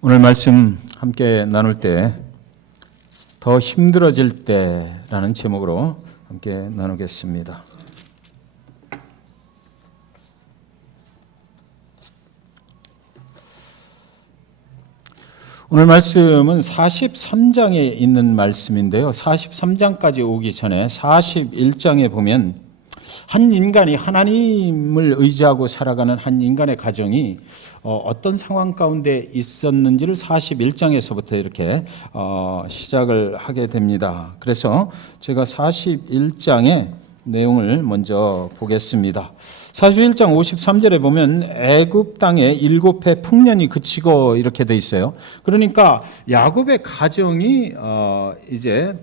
오늘 말씀 함께 나눌 때 더 힘들어질 때라는 제목으로 함께 나누겠습니다. 오늘 말씀은 43장에 있는 말씀인데요. 43장까지 오기 전에 41장에 보면 한 인간이 하나님을 의지하고 살아가는 한 인간의 가정이 어떤 상황 가운데 있었는지를 41장에서부터 이렇게 시작을 하게 됩니다. 그래서 제가 41장의 내용을 먼저 보겠습니다. 41장 53절에 보면 애굽 땅에 7해 풍년이 그치고 이렇게 돼 있어요. 그러니까 야곱의 가정이 이제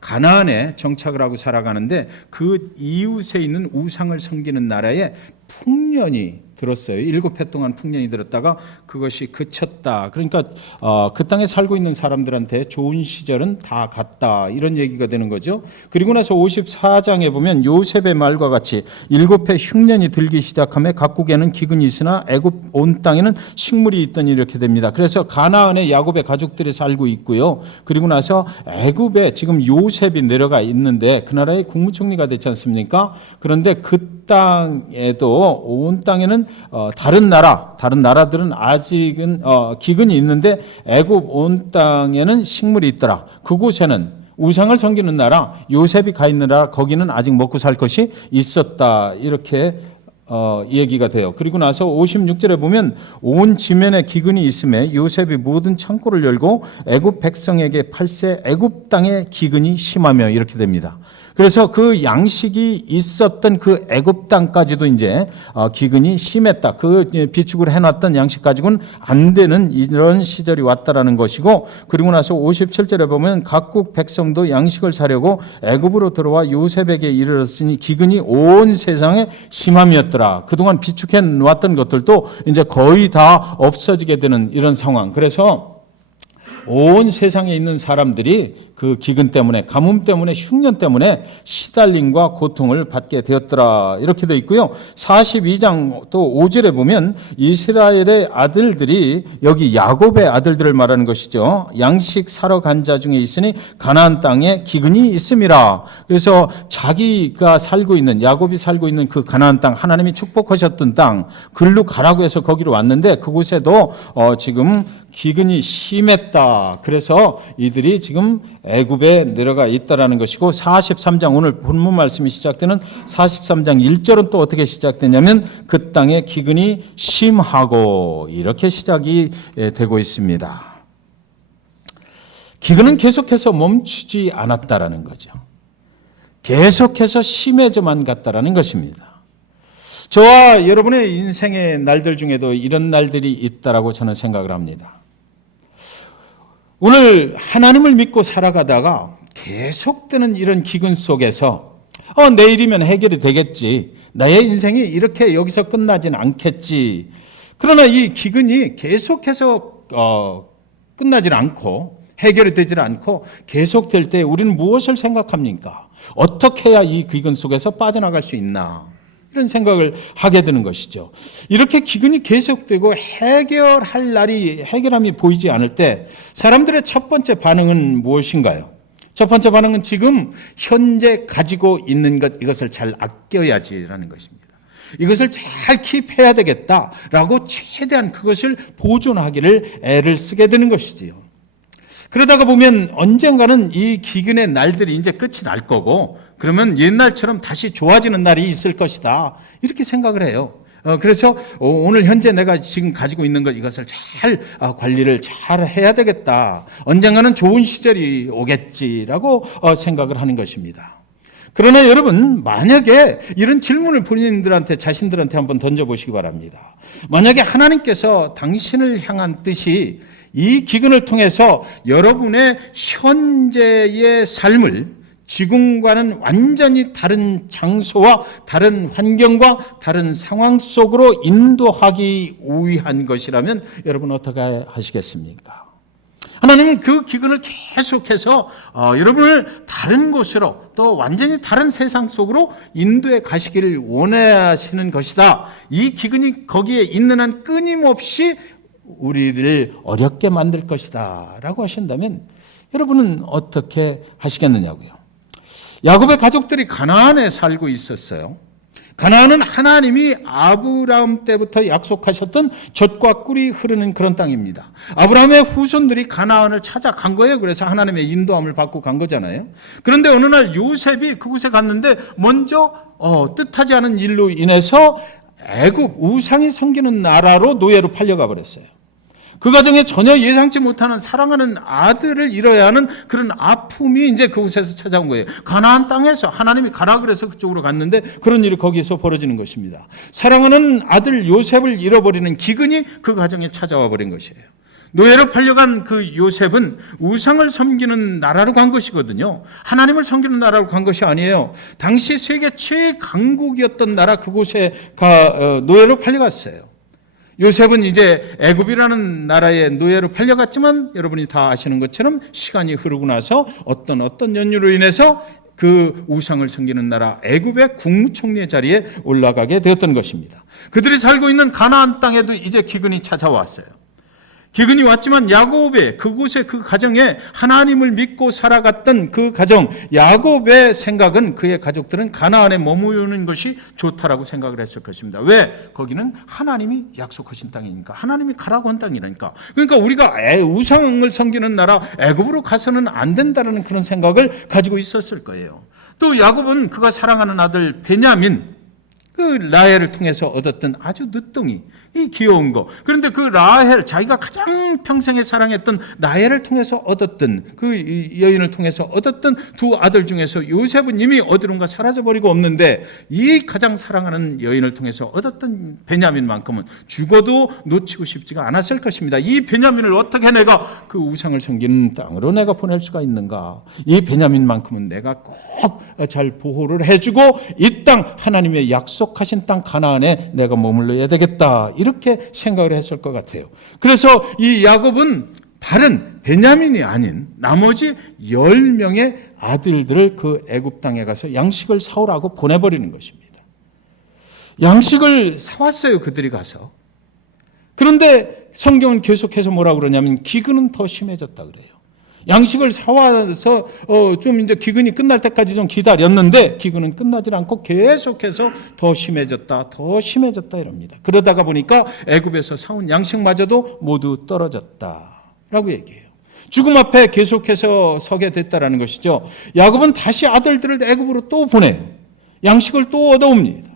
가나안에 정착을 하고 살아가는데 그 이웃에 있는 우상을 섬기는 나라에 풍년이 들었어요. 7해 동안 풍년이 들었다가 그것이 그쳤다. 그러니까 그 땅에 살고 있는 사람들한테 좋은 시절은 다 갔다. 이런 얘기가 되는 거죠. 그리고 나서 54장에 보면 요셉의 말과 같이 7해 흉년이 들기 시작하며 각국에는 기근이 있으나 애굽 온 땅에는 식물이 있더니 이렇게 됩니다. 그래서 가나안에 야곱의 가족들이 살고 있고요. 그리고 나서 애굽에 지금 요셉이 내려가 있는데 그 나라의 국무총리가 됐지 않습니까? 그런데 그 땅에도 온 땅에는 다른 나라들은 아직은 기근이 있는데 애굽 온 땅에는 식물이 있더라. 그곳에는 우상을 섬기는 나라 요셉이 가 있는 나라 거기는 아직 먹고 살 것이 있었다. 이렇게 얘기가 돼요. 그리고 나서 56절에 보면 온 지면에 기근이 있음에 요셉이 모든 창고를 열고 애굽 백성에게 팔세 애굽 땅에 기근이 심하며 이렇게 됩니다. 그래서 그 양식이 있었던 그 애굽 땅까지도 이제 기근이 심했다. 그 비축을 해놨던 양식 가지고는 안 되는 이런 시절이 왔다라는 것이고, 그리고 나서 57절에 보면 각국 백성도 양식을 사려고 애굽으로 들어와 요셉에게 이르렀으니 기근이 온 세상에 심함이었더라. 그동안 비축해 놓았던 것들도 이제 거의 다 없어지게 되는 이런 상황. 그래서 온 세상에 있는 사람들이 그 기근 때문에, 가뭄 때문에, 흉년 때문에 시달림과 고통을 받게 되었더라. 이렇게 되어 있고요. 42장 또 5절에 보면 이스라엘의 아들들이, 여기 야곱의 아들들을 말하는 것이죠. 양식 사러 간 자 중에 있으니 가나안 땅에 기근이 있음이라. 그래서 자기가 살고 있는, 야곱이 살고 있는 그 가나안 땅, 하나님이 축복하셨던 땅, 글로 가라고 해서 거기로 왔는데 그곳에도 지금 기근이 심했다. 그래서 이들이 지금 애굽에 내려가 있다라는 것이고, 43장 오늘 본문 말씀이 시작되는 43장 1절은 또 어떻게 시작되냐면 그 땅에 기근이 심하고 이렇게 시작이 되고 있습니다. 기근은 계속해서 멈추지 않았다라는 거죠. 계속해서 심해져만 갔다라는 것입니다. 저와 여러분의 인생의 날들 중에도 이런 날들이 있다라고 저는 생각을 합니다. 오늘 하나님을 믿고 살아가다가 계속되는 이런 기근 속에서 내일이면 해결이 되겠지. 나의 인생이 이렇게 여기서 끝나진 않겠지. 그러나 이 기근이 계속해서 끝나질 않고 해결이 되질 않고 계속될 때 우리는 무엇을 생각합니까? 어떻게 해야 이 기근 속에서 빠져나갈 수 있나? 이런 생각을 하게 되는 것이죠. 이렇게 기근이 계속되고 해결함이 보이지 않을 때 사람들의 첫 번째 반응은 무엇인가요? 첫 번째 반응은 지금 현재 가지고 있는 것, 이것을 잘 아껴야지라는 것입니다. 이것을 잘 킵해야 되겠다라고 최대한 그것을 보존하기를 애를 쓰게 되는 것이지요. 그러다가 보면 언젠가는 이 기근의 날들이 이제 끝이 날 거고, 그러면 옛날처럼 다시 좋아지는 날이 있을 것이다. 이렇게 생각을 해요. 그래서 오늘 현재 내가 지금 가지고 있는 것, 이것을 잘 관리를 잘 해야 되겠다. 언젠가는 좋은 시절이 오겠지라고 생각을 하는 것입니다. 그러나 여러분, 만약에 이런 질문을 본인들한테, 자신들한테 한번 던져보시기 바랍니다. 만약에 하나님께서 당신을 향한 뜻이 이 기근을 통해서 여러분의 현재의 삶을 지금과는 완전히 다른 장소와 다른 환경과 다른 상황 속으로 인도하기 위한 것이라면 여러분 어떻게 하시겠습니까? 하나님은 그 기근을 계속해서 여러분을 다른 곳으로, 또 완전히 다른 세상 속으로 인도해 가시기를 원하시는 것이다. 이 기근이 거기에 있는 한 끊임없이 우리를 어렵게 만들 것이다 라고 하신다면 여러분은 어떻게 하시겠느냐고요. 야곱의 가족들이 가나안에 살고 있었어요. 가나안은 하나님이 아브라함 때부터 약속하셨던 젖과 꿀이 흐르는 그런 땅입니다. 아브라함의 후손들이 가나안을 찾아간 거예요. 그래서 하나님의 인도함을 받고 간 거잖아요. 그런데 어느 날 요셉이 그곳에 갔는데 먼저 뜻하지 않은 일로 인해서 애굽 우상이 섬기는 나라로 노예로 팔려가 버렸어요. 그 가정에 전혀 예상치 못하는 사랑하는 아들을 잃어야 하는 그런 아픔이 이제 그곳에서 찾아온 거예요. 가나안 땅에서 하나님이 가라 그래서 그쪽으로 갔는데 그런 일이 거기서 벌어지는 것입니다. 사랑하는 아들 요셉을 잃어버리는 기근이 그 가정에 찾아와 버린 것이에요. 노예로 팔려간 그 요셉은 우상을 섬기는 나라로 간 것이거든요. 하나님을 섬기는 나라로 간 것이 아니에요. 당시 세계 최강국이었던 나라 그곳에 노예로 팔려갔어요. 요셉은 이제 애굽이라는 나라의 노예로 팔려갔지만 여러분이 다 아시는 것처럼 시간이 흐르고 나서 어떤 연유로 인해서 그 우상을 섬기는 나라 애굽의 국무총리의 자리에 올라가게 되었던 것입니다. 그들이 살고 있는 가나안 땅에도 이제 기근이 찾아왔어요. 기근이 왔지만 야곱의 그곳의 그 가정에 하나님을 믿고 살아갔던 그 가정, 야곱의 생각은 그의 가족들은 가나안에 머무르는 것이 좋다라고 생각을 했을 것입니다. 왜? 거기는 하나님이 약속하신 땅이니까. 하나님이 가라고 한 땅이라니까. 그러니까 우리가 우상을 섬기는 나라 애굽으로 가서는 안 된다는 그런 생각을 가지고 있었을 거예요. 또 야곱은 그가 사랑하는 아들 베냐민, 그 라헬을 통해서 얻었던 아주 늦둥이, 이 귀여운 거. 그런데 그 라헬, 자기가 가장 평생에 사랑했던 라헬을 통해서 얻었던, 그 여인을 통해서 얻었던 두 아들 중에서 요셉은 이미 어디론가 사라져버리고 없는데 이 가장 사랑하는 여인을 통해서 얻었던 베냐민만큼은 죽어도 놓치고 싶지가 않았을 것입니다. 이 베냐민을 어떻게 내가 그 우상을 섬기는 땅으로 내가 보낼 수가 있는가? 이 베냐민만큼은 내가 꼭 잘 보호를 해주고 이 땅, 하나님의 약속하신 땅 가나안에 내가 머물러야 되겠다. 이렇게 생각을 했을 것 같아요. 그래서 이 야곱은 다른 베냐민이 아닌 나머지 10명의 아들들을 그 애굽 땅에 가서 양식을 사오라고 보내버리는 것입니다. 양식을 사왔어요. 그들이 가서. 그런데 성경은 계속해서 뭐라고 그러냐면 기근은 더 심해졌다 그래요. 양식을 사와서 좀 이제 기근이 끝날 때까지 좀 기다렸는데 기근은 끝나질 않고 계속해서 더 심해졌다 이럽니다. 그러다가 보니까 애굽에서 사온 양식마저도 모두 떨어졌다라고 얘기해요. 죽음 앞에 계속해서 서게 됐다라는 것이죠. 야곱은 다시 아들들을 애굽으로 또 보내요. 양식을 또 얻어옵니다.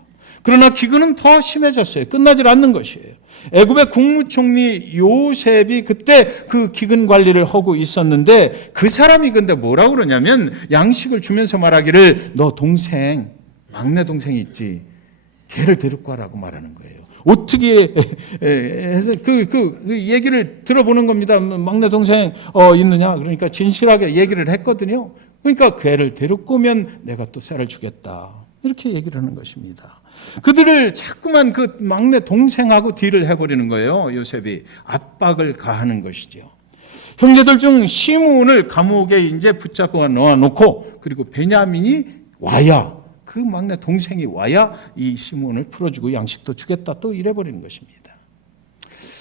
그러나 기근은 더 심해졌어요. 끝나질 않는 것이에요. 애굽의 국무총리 요셉이 그때 그 기근 관리를 하고 있었는데 그 사람이 근데 뭐라고 그러냐면 양식을 주면서 말하기를 너 동생, 막내 동생이 있지. 걔를 데리고 와라고 말하는 거예요. 어떻게 해서 그 얘기를 들어보는 겁니다. 막내 동생 있느냐? 그러니까 진실하게 얘기를 했거든요. 그러니까 그 애를 데리고 오면 내가 또 쌀을 주겠다. 이렇게 얘기를 하는 것입니다. 그들을 자꾸만 그 막내 동생하고 딜을 해버리는 거예요. 요셉이 압박을 가하는 것이죠. 형제들 중 시므온을 감옥에 이제 붙잡아 놓아놓고 그리고 베냐민이 와야 그 막내 동생이 와야 이 시므온을 풀어주고 양식도 주겠다 또 이래버리는 것입니다.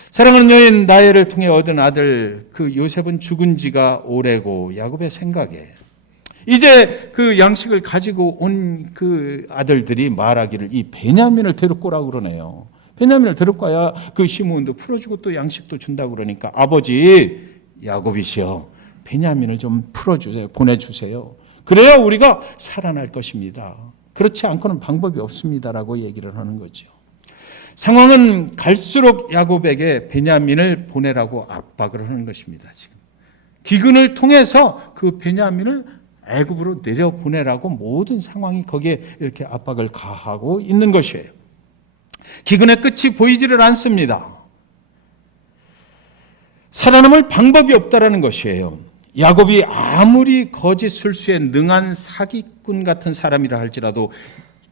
사랑하는 여인 라헬을 통해 얻은 아들 그 요셉은 죽은 지가 오래고 야곱의 생각에 이제 그 양식을 가지고 온 그 아들들이 말하기를 이 베냐민을 데리고 오라고 그러네요. 베냐민을 데리고 와야 그 시므온도 풀어주고 또 양식도 준다고 그러니까 아버지 야곱이시여 베냐민을 좀 풀어주세요. 보내주세요. 그래야 우리가 살아날 것입니다. 그렇지 않고는 방법이 없습니다라고 얘기를 하는 거죠. 상황은 갈수록 야곱에게 베냐민을 보내라고 압박을 하는 것입니다. 지금 기근을 통해서 그 베냐민을 애굽으로 내려보내라고 모든 상황이 거기에 이렇게 압박을 가하고 있는 것이에요. 기근의 끝이 보이지를 않습니다. 살아남을 방법이 없다라는 것이에요. 야곱이 아무리 거짓 술수에 능한 사기꾼 같은 사람이라 할지라도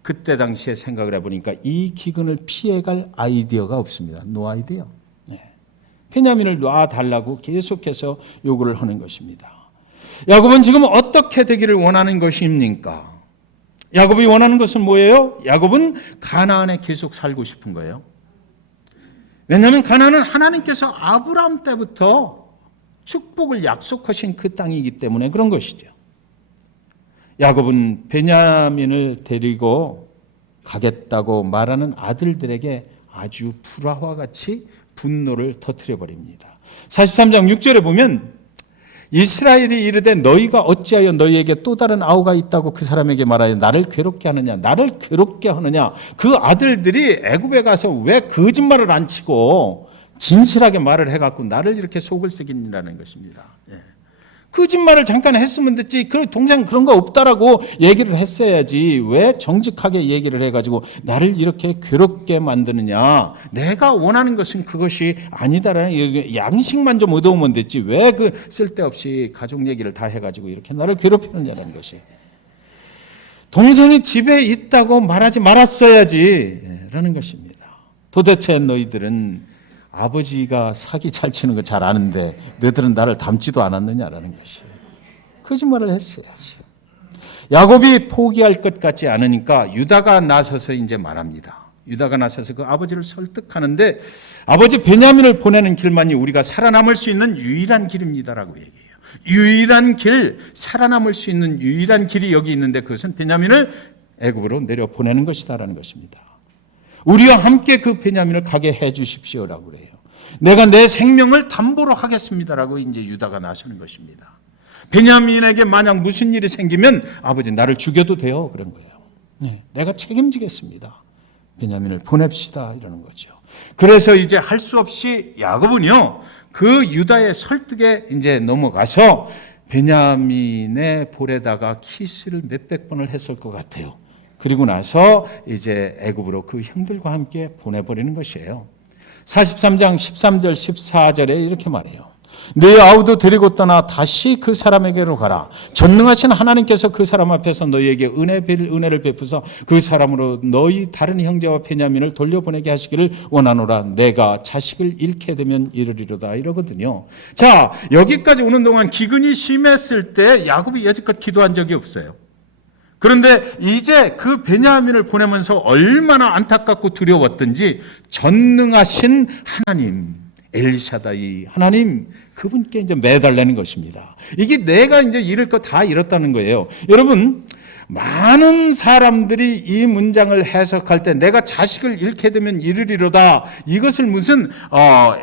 그때 당시에 생각을 해보니까 이 기근을 피해갈 아이디어가 없습니다. 노 아이디어. 베냐민을 놔달라고 계속해서 요구를 하는 것입니다. 야곱은 지금 어떻게 되기를 원하는 것입니까? 야곱이 원하는 것은 뭐예요? 야곱은 가나안에 계속 살고 싶은 거예요. 왜냐하면 가나안은 하나님께서 아브라함 때부터 축복을 약속하신 그 땅이기 때문에 그런 것이죠. 야곱은 베냐민을 데리고 가겠다고 말하는 아들들에게 아주 불화와 같이 분노를 터뜨려 버립니다. 43장 6절에 보면 이스라엘이 이르되 너희가 어찌하여 너희에게 또 다른 아우가 있다고 그 사람에게 말하여 나를 괴롭게 하느냐, 나를 괴롭게 하느냐. 그 아들들이 애굽에 가서 왜 거짓말을 안 치고 진실하게 말을 해갖고 나를 이렇게 속을 새기느라는 것입니다. 거짓말을 잠깐 했으면 됐지. 동생 그런 거 없다라고 얘기를 했어야지. 왜 정직하게 얘기를 해가지고 나를 이렇게 괴롭게 만드느냐. 내가 원하는 것은 그것이 아니다라는 양식만 좀 얻어오면 됐지. 왜 그 쓸데없이 가족 얘기를 다 해가지고 이렇게 나를 괴롭히느냐는 것이. 동생이 집에 있다고 말하지 말았어야지. 라는 것입니다. 도대체 너희들은 아버지가 사기 잘 치는 거 잘 아는데 너희들은 나를 닮지도 않았느냐라는 것이. 거짓말을 했어야지. 야곱이 포기할 것 같지 않으니까 유다가 나서서 이제 말합니다. 유다가 나서서 그 아버지를 설득하는데 아버지 베냐민을 보내는 길만이 우리가 살아남을 수 있는 유일한 길입니다라고 얘기해요. 유일한 길, 살아남을 수 있는 유일한 길이 여기 있는데 그것은 베냐민을 애굽으로 내려 보내는 것이다라는 것입니다. 우리와 함께 그 베냐민을 가게 해 주십시오라고 그래요. 내가 내 생명을 담보로 하겠습니다라고 이제 유다가 나서는 것입니다. 베냐민에게 만약 무슨 일이 생기면 아버지 나를 죽여도 돼요. 그런 거예요. 네, 내가 책임지겠습니다. 베냐민을 보냅시다 이러는 거죠. 그래서 이제 할 수 없이 야곱은요 그 유다의 설득에 이제 넘어가서 베냐민의 볼에다가 키스를 몇백 번을 했을 것 같아요. 그리고 나서 이제 애굽으로 그 형들과 함께 보내버리는 것이에요. 43장 13절 14절에 이렇게 말해요. 네 아우도 데리고 떠나 다시 그 사람에게로 가라. 전능하신 하나님께서 그 사람 앞에서 너희에게 은혜를 베푸사 그 사람으로 너희 다른 형제와 베냐민을 돌려보내게 하시기를 원하노라. 내가 자식을 잃게 되면 이르리로다 이러거든요. 자, 여기까지 오는 동안 기근이 심했을 때 야곱이 여지껏 기도한 적이 없어요. 그런데 이제 그 베냐민을 보내면서 얼마나 안타깝고 두려웠던지 전능하신 하나님, 엘샤다이 하나님, 그분께 이제 매달리는 것입니다. 이게 내가 이제 잃을 거 다 잃었다는 거예요. 여러분, 많은 사람들이 이 문장을 해석할 때 내가 자식을 잃게 되면 이르리로다. 이것을 무슨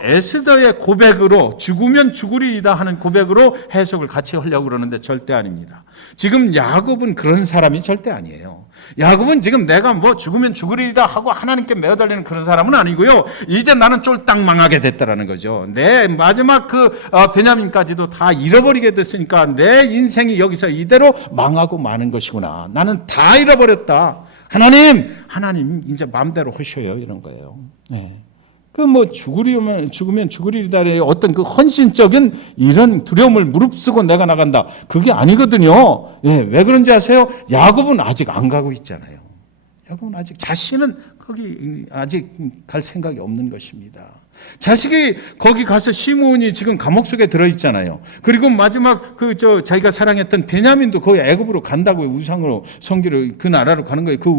에스더의 고백으로 죽으면 죽으리이다 하는 고백으로 해석을 같이 하려고 그러는데 절대 아닙니다. 지금 야곱은 그런 사람이 절대 아니에요. 야곱은 지금 내가 뭐 죽으면 죽으리이다 하고 하나님께 매달리는 그런 사람은 아니고요. 이제 나는 쫄딱 망하게 됐다라는 거죠. 내 마지막 베냐민까지도 다 잃어버리게 됐으니까 내 인생이 여기서 이대로 망하고 마는 것이구나. 나는 다 잃어버렸다. 하나님 이제 마음대로 하셔요. 이런 거예요. 네. 죽으면 죽으리다의 어떤 그 헌신적인 이런 두려움을 무릅쓰고 내가 나간다. 그게 아니거든요. 예, 왜 그런지 아세요? 야곱은 아직 안 가고 있잖아요. 야곱은 아직 자신은 거기 아직 갈 생각이 없는 것입니다. 자식이 거기 가서 시므온이 지금 감옥 속에 들어 있잖아요. 그리고 마지막 자기가 사랑했던 베냐민도 거기 애굽으로 간다고요. 우상으로 성기로 그 나라로 가는 거예요. 그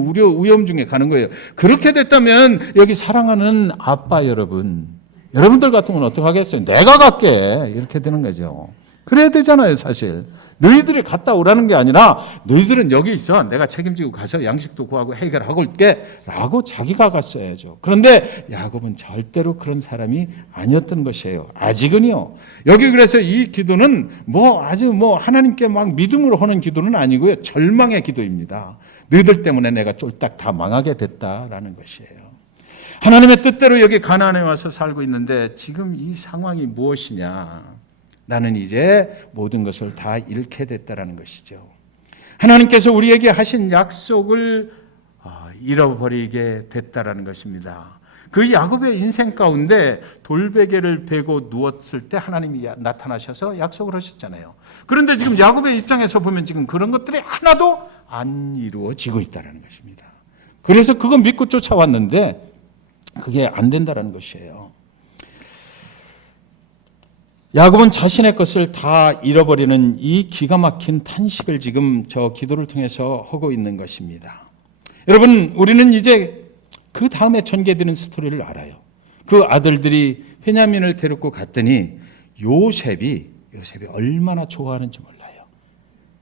위험 중에 가는 거예요. 그렇게 됐다면 여기 사랑하는 아빠 여러분들 같으면 어떻게 하겠어요? 내가 갈게 이렇게 되는 거죠. 그래야 되잖아요, 사실. 너희들이 갔다 오라는 게 아니라 너희들은 여기 있어. 내가 책임지고 가서 양식도 구하고 해결하고 올게 라고 자기가 갔어야죠. 그런데 야곱은 절대로 그런 사람이 아니었던 것이에요. 아직은요. 여기 그래서 이 기도는 아주 하나님께 막 믿음으로 하는 기도는 아니고요. 절망의 기도입니다. 너희들 때문에 내가 쫄딱 다 망하게 됐다라는 것이에요. 하나님의 뜻대로 여기 가나안에 와서 살고 있는데 지금 이 상황이 무엇이냐? 나는 이제 모든 것을 다 잃게 됐다라는 것이죠. 하나님께서 우리에게 하신 약속을 잃어버리게 됐다라는 것입니다. 그 야곱의 인생 가운데 돌베개를 베고 누웠을 때 하나님이 나타나셔서 약속을 하셨잖아요. 그런데 지금 야곱의 입장에서 보면 지금 그런 것들이 하나도 안 이루어지고 있다는 것입니다. 그래서 그거 믿고 쫓아왔는데 그게 안 된다는 것이에요. 야곱은 자신의 것을 다 잃어버리는 이 기가 막힌 탄식을 지금 저 기도를 통해서 하고 있는 것입니다. 여러분, 우리는 이제 그 다음에 전개되는 스토리를 알아요. 그 아들들이 베냐민을 데리고 갔더니 요셉이 얼마나 좋아하는지 몰라요.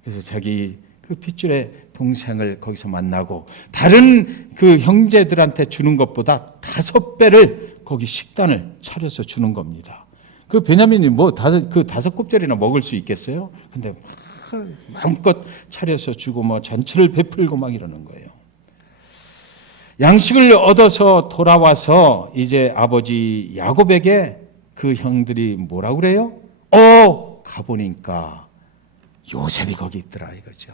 그래서 자기 그 핏줄의 동생을 거기서 만나고 다른 그 형제들한테 주는 것보다 5배를 거기 식단을 차려서 주는 겁니다. 그 베냐민이 뭐 다섯 곱절이나 먹을 수 있겠어요? 근데 마음껏 차려서 주고 뭐 잔치를 베풀고 막 이러는 거예요. 양식을 얻어서 돌아와서 이제 아버지 야곱에게 그 형들이 뭐라고 그래요? 가보니까 요셉이 거기 있더라 이거죠.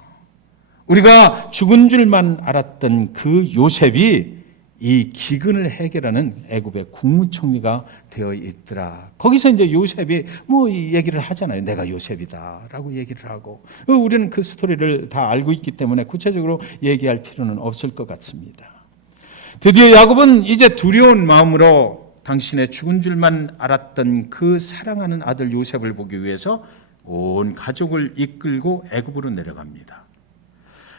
우리가 죽은 줄만 알았던 그 요셉이 이 기근을 해결하는 애굽의 국무총리가 되어 있더라. 거기서 이제 요셉이 뭐 얘기를 하잖아요. 내가 요셉이다라고 얘기를 하고, 우리는 그 스토리를 다 알고 있기 때문에 구체적으로 얘기할 필요는 없을 것 같습니다. 드디어 야곱은 이제 두려운 마음으로 당신의 죽은 줄만 알았던 그 사랑하는 아들 요셉을 보기 위해서 온 가족을 이끌고 애굽으로 내려갑니다.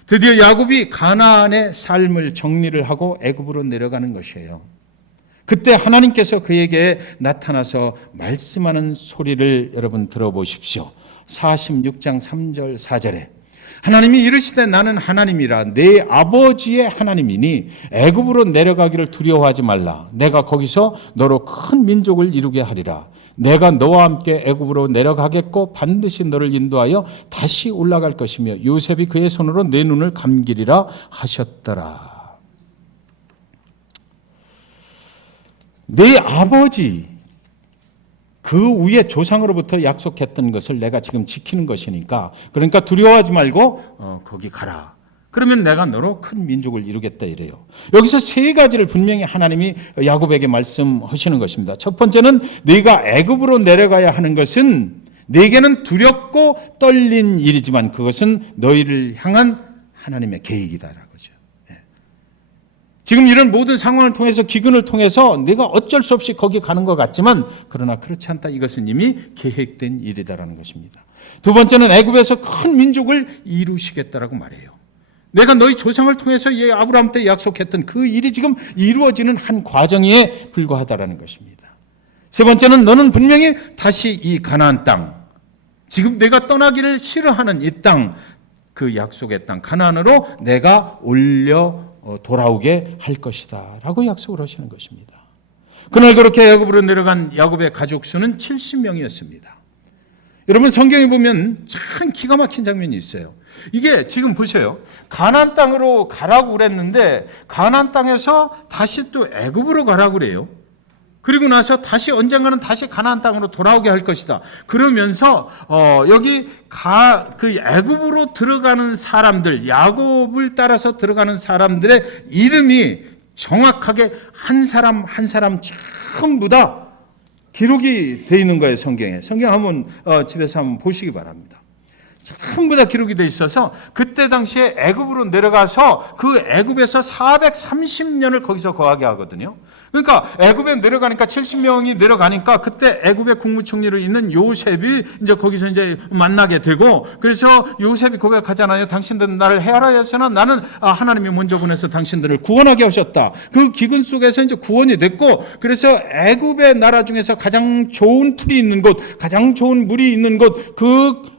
드디어 야곱이 가나안의 삶을 정리를 하고 애굽으로 내려가는 것이에요. 그때 하나님께서 그에게 나타나서 말씀하는 소리를 여러분 들어보십시오. 46장 3절 4절에 하나님이 이르시되 나는 하나님이라 내 아버지의 하나님이니 애굽으로 내려가기를 두려워하지 말라. 내가 거기서 너로 큰 민족을 이루게 하리라. 내가 너와 함께 애굽으로 내려가겠고 반드시 너를 인도하여 다시 올라갈 것이며 요셉이 그의 손으로 내 눈을 감기리라 하셨더라. 내 아버지 그 위에 조상으로부터 약속했던 것을 내가 지금 지키는 것이니까 그러니까 두려워하지 말고 거기 가라. 그러면 내가 너로 큰 민족을 이루겠다 이래요. 여기서 세 가지를 분명히 하나님이 야곱에게 말씀하시는 것입니다. 첫 번째는 네가 애굽으로 내려가야 하는 것은 네게는 두렵고 떨린 일이지만 그것은 너희를 향한 하나님의 계획이다라고죠. 지금 이런 모든 상황을 통해서 기근을 통해서 네가 어쩔 수 없이 거기 가는 것 같지만 그러나 그렇지 않다. 이것은 이미 계획된 일이다라는 것입니다. 두 번째는 애굽에서 큰 민족을 이루시겠다라고 말해요. 내가 너희 조상을 통해서 아브라함 때 약속했던 그 일이 지금 이루어지는 한 과정에 불과하다라는 것입니다. 세 번째는 너는 분명히 다시 이 가나안 땅, 지금 내가 떠나기를 싫어하는 이 땅, 그 약속의 땅 가나안으로 내가 올려 돌아오게 할 것이다 라고 약속을 하시는 것입니다. 그날 그렇게 애굽으로 내려간 야곱의 가족 수는 70명이었습니다. 여러분 성경에 보면 참 기가 막힌 장면이 있어요. 이게 지금 보세요. 가나안 땅으로 가라고 그랬는데 가나안 땅에서 다시 또 애굽으로 가라고 그래요. 그리고 나서 다시 언젠가는 다시 가나안 땅으로 돌아오게 할 것이다. 그러면서 여기 그 애굽으로 들어가는 사람들, 야곱을 따라서 들어가는 사람들의 이름이 정확하게 한 사람 한 사람 전부 다 기록이 되어 있는 거예요. 성경에. 성경 한번 집에서 한번 보시기 바랍니다. 전부 다 기록이 되어 있어서 그때 당시에 애굽으로 내려가서 그 애굽에서 430년을 거기서 거하게 하거든요. 그러니까 애굽에 내려가니까 70명이 내려가니까 그때 애굽의 국무총리로 있는 요셉이 이제 거기서 이제 만나게 되고 그래서 요셉이 고백하잖아요. 당신들은 나를 해하라 했으나 나는 하나님이 먼저 보내서 당신들을 구원하게 하셨다. 그 기근 속에서 이제 구원이 됐고 그래서 애굽의 나라 중에서 가장 좋은 풀이 있는 곳, 가장 좋은 물이 있는 곳, 그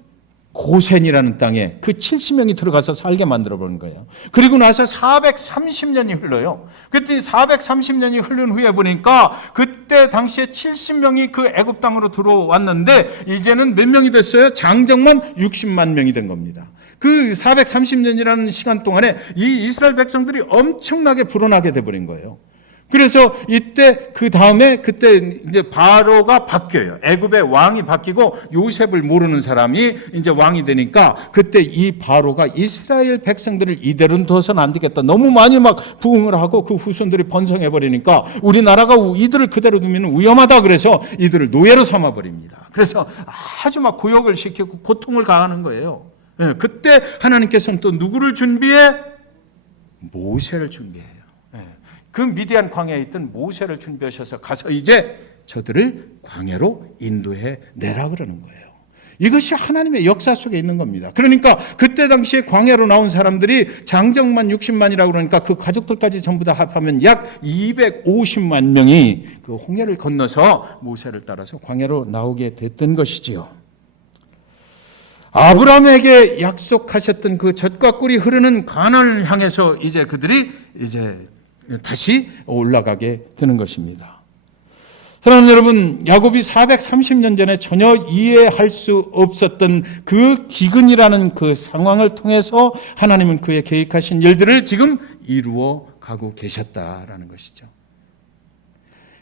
고센이라는 땅에 그 70명이 들어가서 살게 만들어버린 거예요. 그리고 나서 430년이 흘러요. 그때 430년이 흐른 후에 보니까 그때 당시에 70명이 그 애굽 땅으로 들어왔는데 이제는 몇 명이 됐어요? 장정만 60만 명이 된 겁니다. 그 430년이라는 시간 동안에 이 이스라엘 백성들이 엄청나게 불어나게 돼버린 거예요. 그래서 이때 그 다음에 그때 이제 바로가 바뀌어요. 애굽의 왕이 바뀌고 요셉을 모르는 사람이 이제 왕이 되니까 그때 이 바로가 이스라엘 백성들을 이대로는 둬서는 안 되겠다. 너무 많이 막 부흥을 하고 그 후손들이 번성해 버리니까 우리나라가 이들을 그대로 두면 위험하다. 그래서 이들을 노예로 삼아 버립니다. 그래서 아주 막 고역을 시키고 고통을 가하는 거예요. 그때 하나님께서는 또 누구를 준비해? 모세를 준비해요. 그 미디안 광야에 있던 모세를 준비하셔서 가서 이제 저들을 광야로 인도해 내라 그러는 거예요. 이것이 하나님의 역사 속에 있는 겁니다. 그러니까 그때 당시에 광야로 나온 사람들이 장정만 60만이라고 그러니까 그 가족들까지 전부 다 합하면 약 250만 명이 그 홍해를 건너서 모세를 따라서 광야로 나오게 됐던 것이지요. 아브라함에게 약속하셨던 그 젖과 꿀이 흐르는 가나안을 향해서 이제 그들이 이제 다시 올라가게 되는 것입니다. 사랑하는 여러분, 야곱이 430년 전에 전혀 이해할 수 없었던 그 기근이라는 그 상황을 통해서 하나님은 그의 계획하신 일들을 지금 이루어 가고 계셨다라는 것이죠.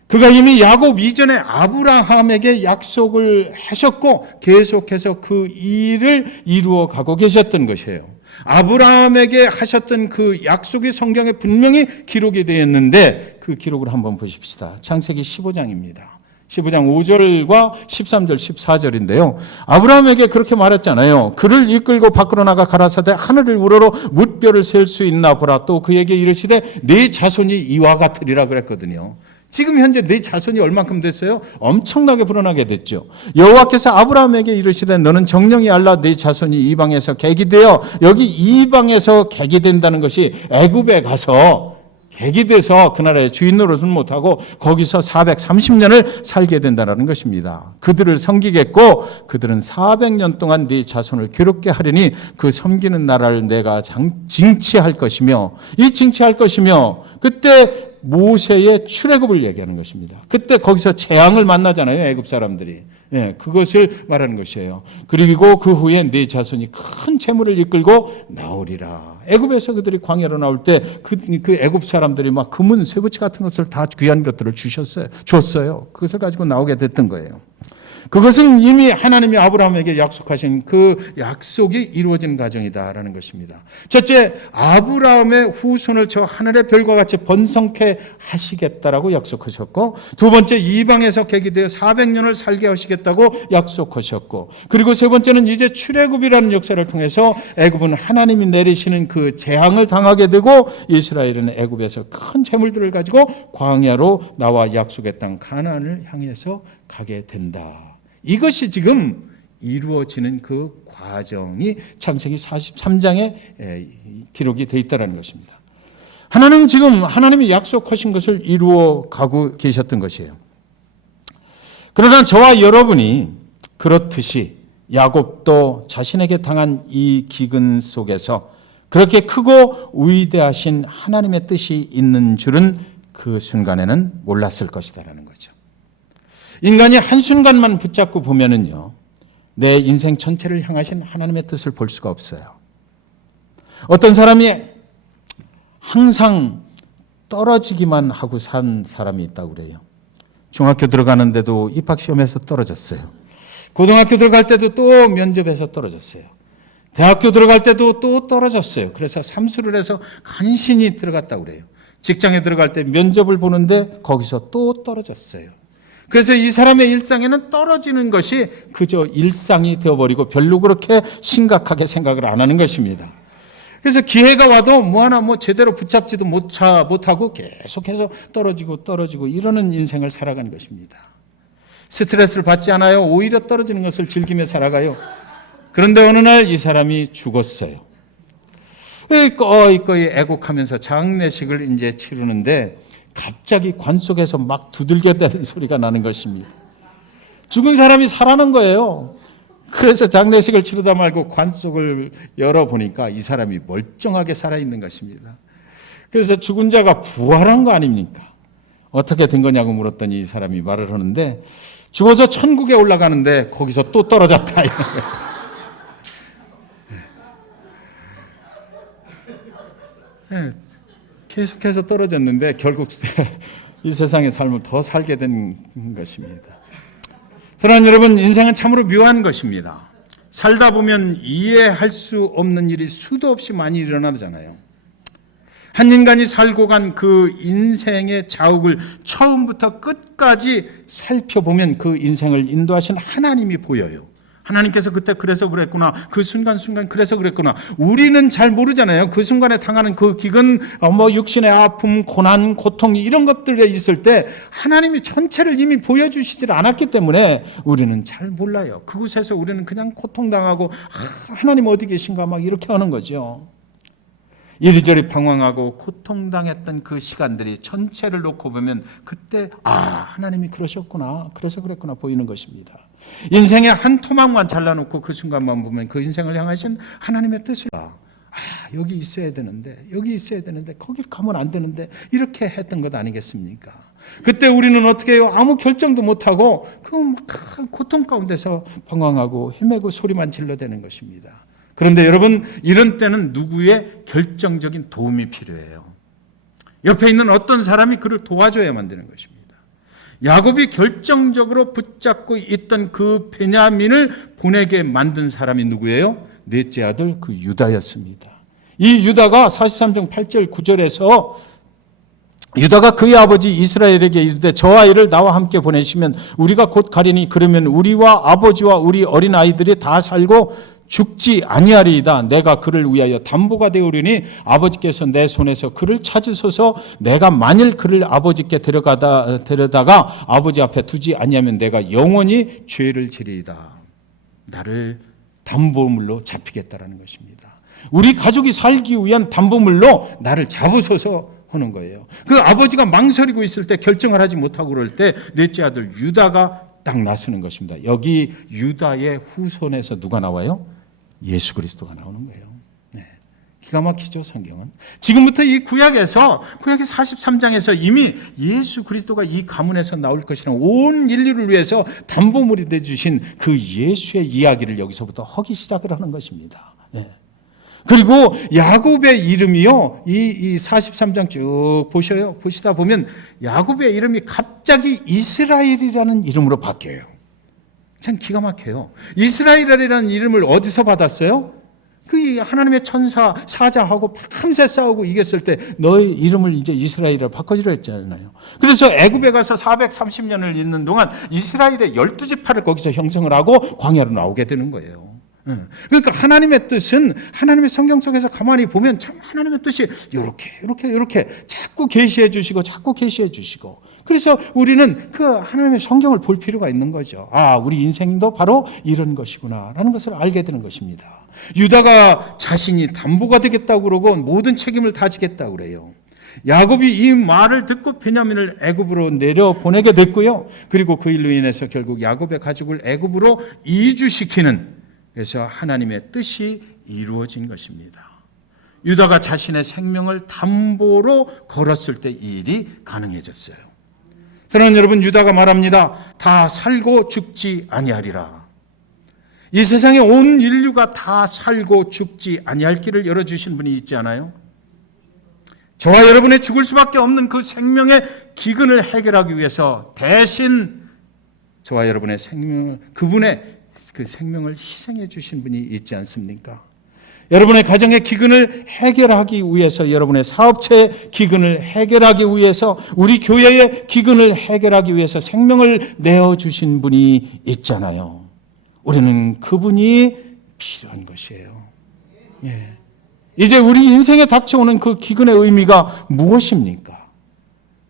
그가 이미 야곱 이전에 아브라함에게 약속을 하셨고 계속해서 그 일을 이루어 가고 계셨던 것이에요. 아브라함에게 하셨던 그 약속이 성경에 분명히 기록이 되었는데 그 기록을 한번 보십시다. 창세기 15장입니다. 15장 5절과 13절, 14절인데요. 아브라함에게 그렇게 말했잖아요. 그를 이끌고 밖으로 나가 가라사대 하늘을 우러러 뭇별을 셀 수 있나 보라. 또 그에게 이르시되 네 자손이 이와 같으리라 그랬거든요. 지금 현재 네 자손이 얼만큼 됐어요? 엄청나게 불어나게 됐죠. 여호와께서 아브라함에게 이르시되 너는 정령이 알라 네 자손이 이방에서 객이 되어 여기 이방에서 객이 된다는 것이 애굽에 가서 객이 돼서 그 나라의 주인 노릇은 못하고 거기서 430년을 살게 된다는 것입니다. 그들을 섬기겠고 그들은 400년 동안 네 자손을 괴롭게 하리니 그 섬기는 나라를 내가 징치할 것이며 이 징치할 것이며 그때 모세의 출애굽을 얘기하는 것입니다. 그때 거기서 재앙을 만나잖아요. 애굽 사람들이. 예, 그것을 말하는 것이에요. 그리고 그 후에 네 자손이 큰 재물을 이끌고 나오리라. 애굽에서 그들이 광야로 나올 때 그 애굽 사람들이 막 금은 쇠붙이 같은 것을 다 귀한 것들을 줬어요. 그것을 가지고 나오게 됐던 거예요. 그것은 이미 하나님이 아브라함에게 약속하신 그 약속이 이루어진 과정이다라는 것입니다. 첫째, 아브라함의 후손을 저 하늘의 별과 같이 번성케 하시겠다라고 약속하셨고, 두 번째, 이방에서 객이 되어 400년을 살게 하시겠다고 약속하셨고, 그리고 세 번째는 이제 출애굽이라는 역사를 통해서 애굽은 하나님이 내리시는 그 재앙을 당하게 되고 이스라엘은 애굽에서 큰 재물들을 가지고 광야로 나와 약속의 땅 가나안을 향해서 가게 된다. 이것이 지금 이루어지는 그 과정이 창세기 43장에 기록이 되어 있다는 것입니다. 하나님은 지금 하나님이 약속하신 것을 이루어 가고 계셨던 것이에요. 그러나 저와 여러분이 그렇듯이 야곱도 자신에게 당한 이 기근 속에서 그렇게 크고 위대하신 하나님의 뜻이 있는 줄은 그 순간에는 몰랐을 것이다라는 거죠. 인간이 한순간만 붙잡고 보면은요, 내 인생 전체를 향하신 하나님의 뜻을 볼 수가 없어요. 어떤 사람이 항상 떨어지기만 하고 산 사람이 있다고 그래요. 중학교 들어가는데도 입학시험에서 떨어졌어요. 고등학교 들어갈 때도 또 면접에서 떨어졌어요. 대학교 들어갈 때도 또 떨어졌어요. 그래서 삼수를 해서 간신히 들어갔다고 그래요. 직장에 들어갈 때 면접을 보는데 거기서 또 떨어졌어요. 그래서 이 사람의 일상에는 떨어지는 것이 그저 일상이 되어버리고 별로 그렇게 심각하게 생각을 안 하는 것입니다. 그래서 기회가 와도 제대로 붙잡지도 못하고 계속해서 떨어지고 이러는 인생을 살아가는 것입니다. 스트레스를 받지 않아요. 오히려 떨어지는 것을 즐기며 살아가요. 그런데 어느 날 이 사람이 죽었어요. 꺼이 애곡하면서 장례식을 이제 치르는데 갑자기 관 속에서 막 두들겨대는 소리가 나는 것입니다. 죽은 사람이 살아난 거예요. 그래서 장례식을 치르다 말고 관 속을 열어보니까 이 사람이 멀쩡하게 살아있는 것입니다. 그래서 죽은 자가 부활한 거 아닙니까? 어떻게 된 거냐고 물었더니 이 사람이 말을 하는데 죽어서 천국에 올라가는데 거기서 또 떨어졌다. 네. 계속해서 떨어졌는데 결국 이 세상의 삶을 더 살게 된 것입니다. 사랑하는 여러분, 인생은 참으로 묘한 것입니다. 살다 보면 이해할 수 없는 일이 수도 없이 많이 일어나잖아요. 한 인간이 살고 간 그 인생의 자욱을 처음부터 끝까지 살펴보면 그 인생을 인도하신 하나님이 보여요. 하나님께서 그때 그래서 그랬구나. 그 순간순간 그래서 그랬구나. 우리는 잘 모르잖아요. 그 순간에 당하는 그 기근, 육신의 아픔, 고난, 고통 이런 것들에 있을 때 하나님이 전체를 이미 보여주시질 않았기 때문에 우리는 잘 몰라요. 그곳에서 우리는 그냥 고통당하고 하나님 어디 계신가 막 이렇게 하는 거죠. 이리저리 방황하고 고통당했던 그 시간들이 전체를 놓고 보면 그때 하나님이 그러셨구나. 그래서 그랬구나 보이는 것입니다. 인생의 한 토막만 잘라놓고 그 순간만 보면 그 인생을 향하신 하나님의 뜻을 여기 있어야 되는데 여기 있어야 되는데 거기 가면 안 되는데 이렇게 했던 것 아니겠습니까? 그때 우리는 어떻게 해요? 아무 결정도 못하고 그 고통 가운데서 방황하고 헤매고 소리만 질러대는 것입니다. 그런데 여러분, 이런 때는 누구의 결정적인 도움이 필요해요. 옆에 있는 어떤 사람이 그를 도와줘야만 되는 것입니다. 야곱이 결정적으로 붙잡고 있던 그 베냐민을 보내게 만든 사람이 누구예요? 넷째 아들 그 유다였습니다. 이 유다가 43장 8절 9절에서 유다가 그의 아버지 이스라엘에게 이르되 저 아이를 나와 함께 보내시면 우리가 곧 가리니 그러면 우리와 아버지와 우리 어린 아이들이 다 살고 죽지 아니하리이다. 내가 그를 위하여 담보가 되오리니 아버지께서 내 손에서 그를 찾으소서. 내가 만일 그를 아버지께 데려다가 아버지 앞에 두지 아니하면 내가 영원히 죄를 지리이다. 나를 담보물로 잡히겠다라는 것입니다. 우리 가족이 살기 위한 담보물로 나를 잡으소서 하는 거예요. 그 아버지가 망설이고 있을 때 결정을 하지 못하고 그럴 때 넷째 아들 유다가 딱 나서는 것입니다. 여기 유다의 후손에서 누가 나와요? 예수 그리스도가 나오는 거예요. 기가 막히죠, 성경은. 지금부터 이 구약의 43장에서 이미 예수 그리스도가 이 가문에서 나올 것이라는 온 인류를 위해서 담보물이 되어주신 그 예수의 이야기를 여기서부터 하기 시작을 하는 것입니다. 그리고 야곱의 이름이요, 이 43장 쭉 보시다 보면 야곱의 이름이 갑자기 이스라엘이라는 이름으로 바뀌어요. 참 기가 막혀요. 이스라엘이라는 이름을 어디서 받았어요? 그 하나님의 천사 사자하고 밤새 싸우고 이겼을 때 너의 이름을 이제 이스라엘로 바꿔주려 했잖아요. 그래서 애굽에 가서 430년을 있는 동안 이스라엘의 12지파를 거기서 형성을 하고 광야로 나오게 되는 거예요. 그러니까 하나님의 뜻은 하나님의 성경 속에서 가만히 보면 참 하나님의 뜻이 이렇게 자꾸 계시해 주시고 그래서 우리는 그 하나님의 성경을 볼 필요가 있는 거죠. 우리 인생도 바로 이런 것이구나라는 것을 알게 되는 것입니다. 유다가 자신이 담보가 되겠다고 그러고 모든 책임을 다 지겠다고 그래요. 야곱이 이 말을 듣고 베냐민을 애굽으로 내려보내게 됐고요. 그리고 그 일로 인해서 결국 야곱의 가족을 애굽으로 이주시키는, 그래서 하나님의 뜻이 이루어진 것입니다. 유다가 자신의 생명을 담보로 걸었을 때 이 일이 가능해졌어요. 사랑하는 여러분, 유다가 말합니다. 다 살고 죽지 아니하리라. 이 세상에 온 인류가 다 살고 죽지 아니할 길을 열어주신 분이 있지 않아요? 저와 여러분의 죽을 수밖에 없는 그 생명의 기근을 해결하기 위해서 대신 저와 여러분의 그분의 그 생명을 희생해 주신 분이 있지 않습니까? 여러분의 가정의 기근을 해결하기 위해서, 여러분의 사업체의 기근을 해결하기 위해서, 우리 교회의 기근을 해결하기 위해서 생명을 내어주신 분이 있잖아요. 우리는 그분이 필요한 것이에요. 이제 우리 인생에 닥쳐오는 그 기근의 의미가 무엇입니까?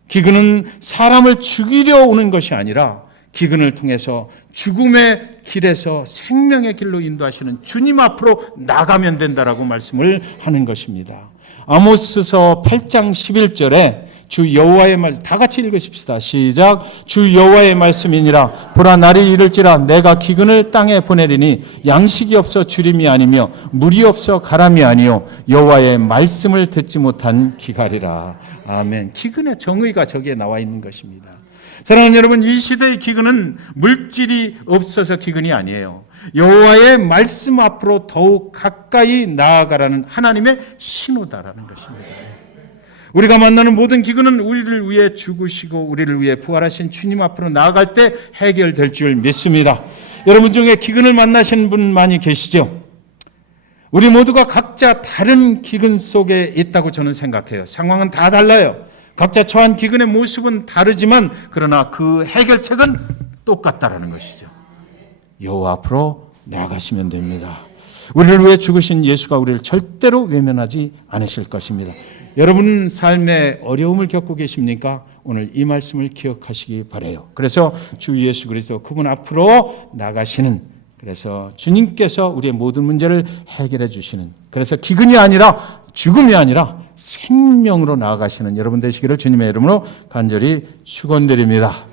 기근은 사람을 죽이려 오는 것이 아니라 기근을 통해서 죽음의 길에서 생명의 길로 인도하시는 주님 앞으로 나가면 된다라고 말씀을 하는 것입니다. 아모스서 8장 11절에 주 여호와의 말씀, 다 같이 읽으십시다. 시작. 주 여호와의 말씀이니라. 보라, 날이 이를지라 내가 기근을 땅에 보내리니 양식이 없어 주림이 아니며 물이 없어 가람이 아니요 여호와의 말씀을 듣지 못한 기갈이라. 아멘. 기근의 정의가 저기에 나와 있는 것입니다. 사랑하는 여러분, 이 시대의 기근은 물질이 없어서 기근이 아니에요. 여호와의 말씀 앞으로 더욱 가까이 나아가라는 하나님의 신호다라는 것입니다. 우리가 만나는 모든 기근은 우리를 위해 죽으시고 우리를 위해 부활하신 주님 앞으로 나아갈 때 해결될 줄 믿습니다. 여러분 중에 기근을 만나신 분 많이 계시죠? 우리 모두가 각자 다른 기근 속에 있다고 저는 생각해요. 상황은 다 달라요. 각자 처한 기근의 모습은 다르지만 그러나 그 해결책은 똑같다라는 것이죠. 여호와 앞으로 나아가시면 됩니다. 우리를 위해 죽으신 예수가 우리를 절대로 외면하지 않으실 것입니다. 여러분 삶에 어려움을 겪고 계십니까? 오늘 이 말씀을 기억하시기 바라요. 그래서 주 예수 그리스도 그분 앞으로 나가시는, 그래서 주님께서 우리의 모든 문제를 해결해 주시는, 그래서 기근이 아니라 죽음이 아니라 생명으로 나아가시는 여러분 되시기를 주님의 이름으로 간절히 축원드립니다.